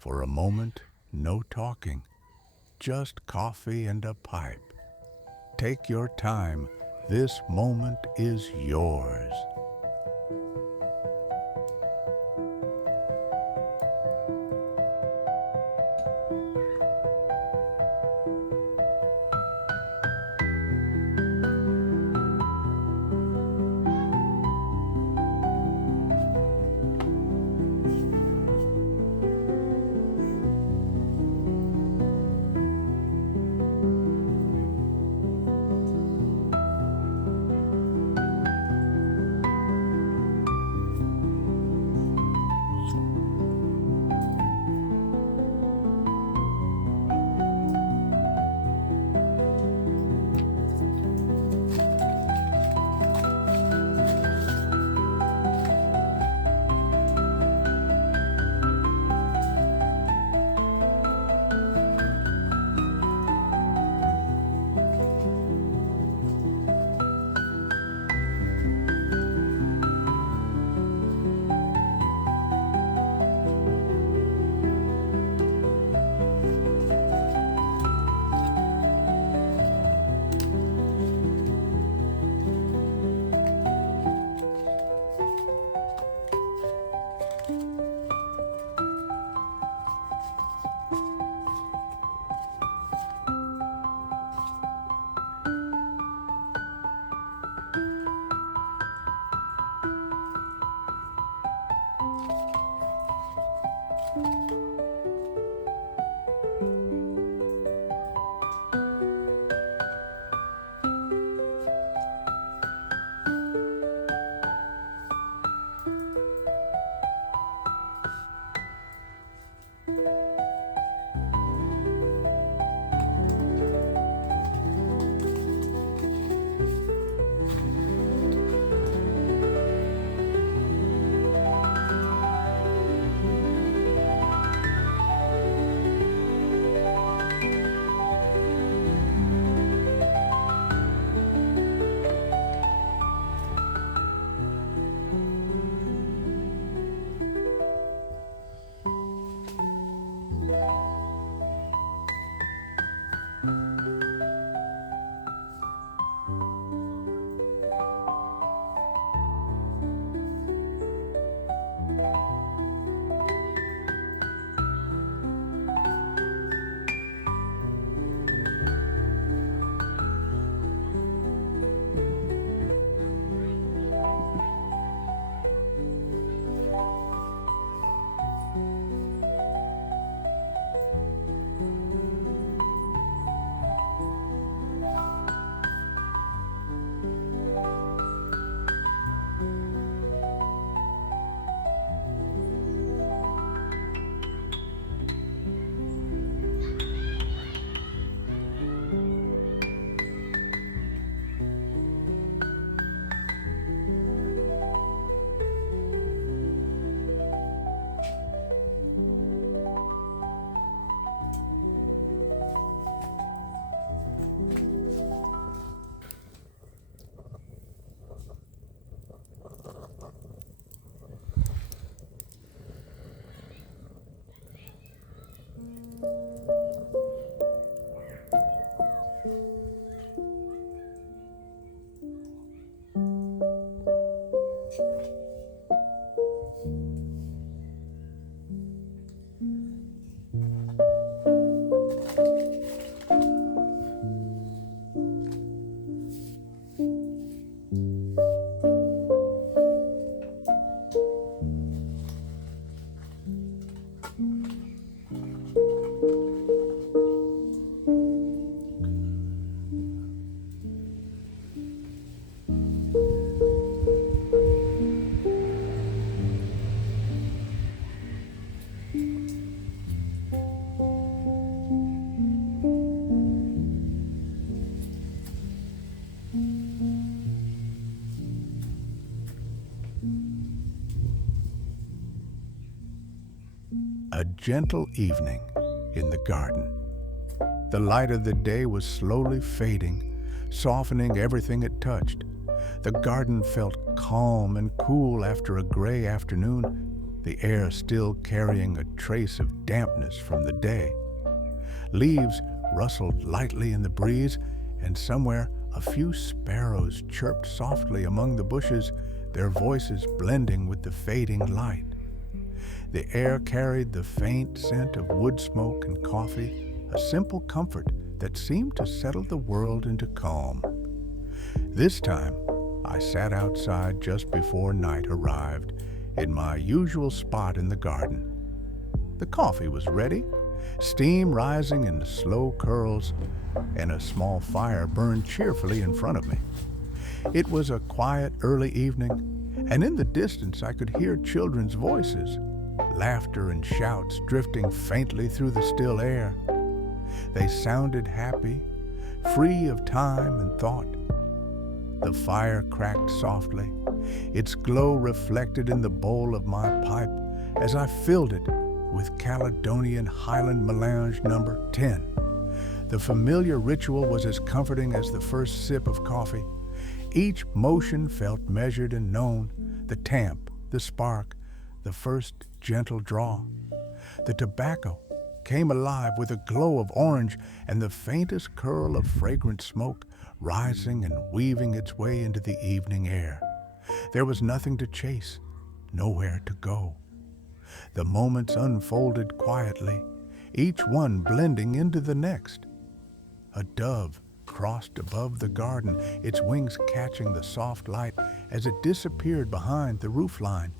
For a moment, no talking, just coffee and a pipe. Take your time. This moment is yours. A gentle evening in the garden. The light of the day was slowly fading, softening everything it touched. The garden felt calm and cool after a gray afternoon, the air still carrying a trace of dampness from the day. Leaves rustled lightly in the breeze, and somewhere a few sparrows chirped softly among the bushes, their voices blending with the fading light. The air carried the faint scent of woodsmoke and coffee, a simple comfort that seemed to settle the world into calm. This time, I sat outside just before night arrived, in my usual spot in the garden. The coffee was ready, steam rising in slow curls, and a small fire burned cheerfully in front of me. It was a quiet early evening, and in the distance I could hear children's voices, laughter and shouts drifting faintly through the still air. They sounded happy, free of time and thought. The fire cracked softly, its glow reflected in the bowl of my pipe as I filled it with Caledonian Highland Melange number 10. The familiar ritual was as comforting as the first sip of coffee. Each motion felt measured and known, the tamp, the spark, the first gentle draw. The tobacco came alive with a glow of orange and the faintest curl of fragrant smoke rising and weaving its way into the evening air. There was nothing to chase, nowhere to go. The moments unfolded quietly, each one blending into the next. A dove crossed above the garden, its wings catching the soft light as it disappeared behind the roofline.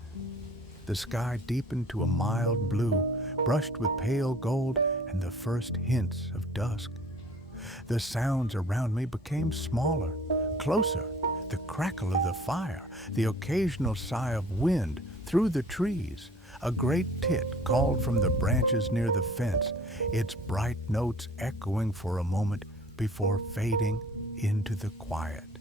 The sky deepened to a mild blue, brushed with pale gold and the first hints of dusk. The sounds around me became smaller, closer, the crackle of the fire, the occasional sigh of wind through the trees. A great tit called from the branches near the fence, its bright notes echoing for a moment before fading into the quiet.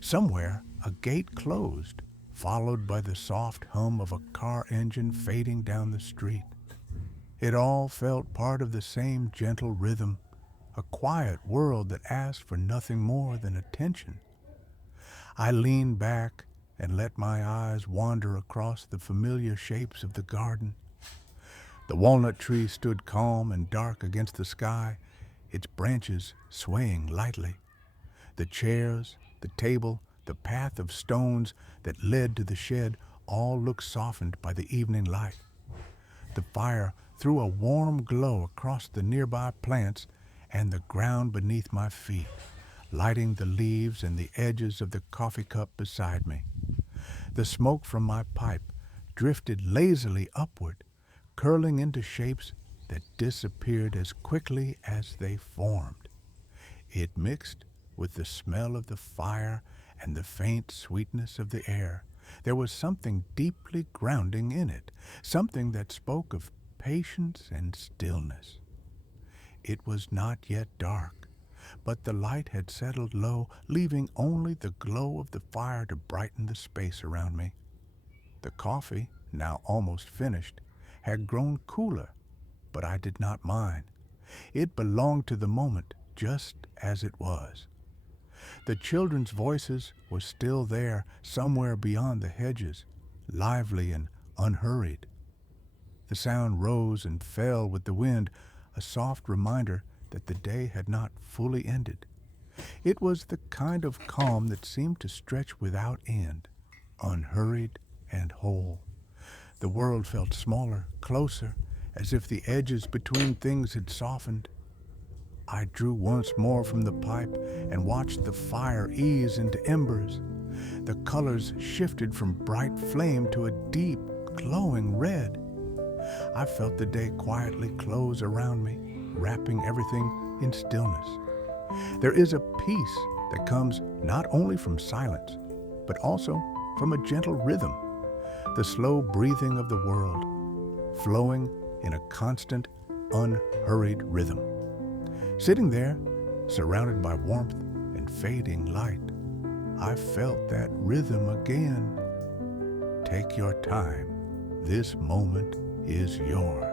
Somewhere, a gate closed, followed by the soft hum of a car engine fading down the street. It all felt part of the same gentle rhythm, a quiet world that asked for nothing more than attention. I leaned back and let my eyes wander across the familiar shapes of the garden. The walnut tree stood calm and dark against the sky, its branches swaying lightly. The chairs, the table, the path of stones that led to the shed all looked softened by the evening light. The fire threw a warm glow across the nearby plants and the ground beneath my feet, lighting the leaves and the edges of the coffee cup beside me. The smoke from my pipe drifted lazily upward, curling into shapes that disappeared as quickly as they formed. It mixed with the smell of the fire and the faint sweetness of the air. There was something deeply grounding in it, something that spoke of patience and stillness. It was not yet dark, but the light had settled low, leaving only the glow of the fire to brighten the space around me. The coffee, now almost finished, had grown cooler, but I did not mind. It belonged to the moment just as it was. The children's voices were still there, somewhere beyond the hedges, lively and unhurried. The sound rose and fell with the wind, a soft reminder that the day had not fully ended. It was the kind of calm that seemed to stretch without end, unhurried and whole. The world felt smaller, closer, as if the edges between things had softened. I drew once more from the pipe and watched the fire ease into embers. The colors shifted from bright flame to a deep, glowing red. I felt the day quietly close around me, wrapping everything in stillness. There is a peace that comes not only from silence, but also from a gentle rhythm, the slow breathing of the world, flowing in a constant, unhurried rhythm. Sitting there, surrounded by warmth and fading light, I felt that rhythm again. Take your time. This moment is yours.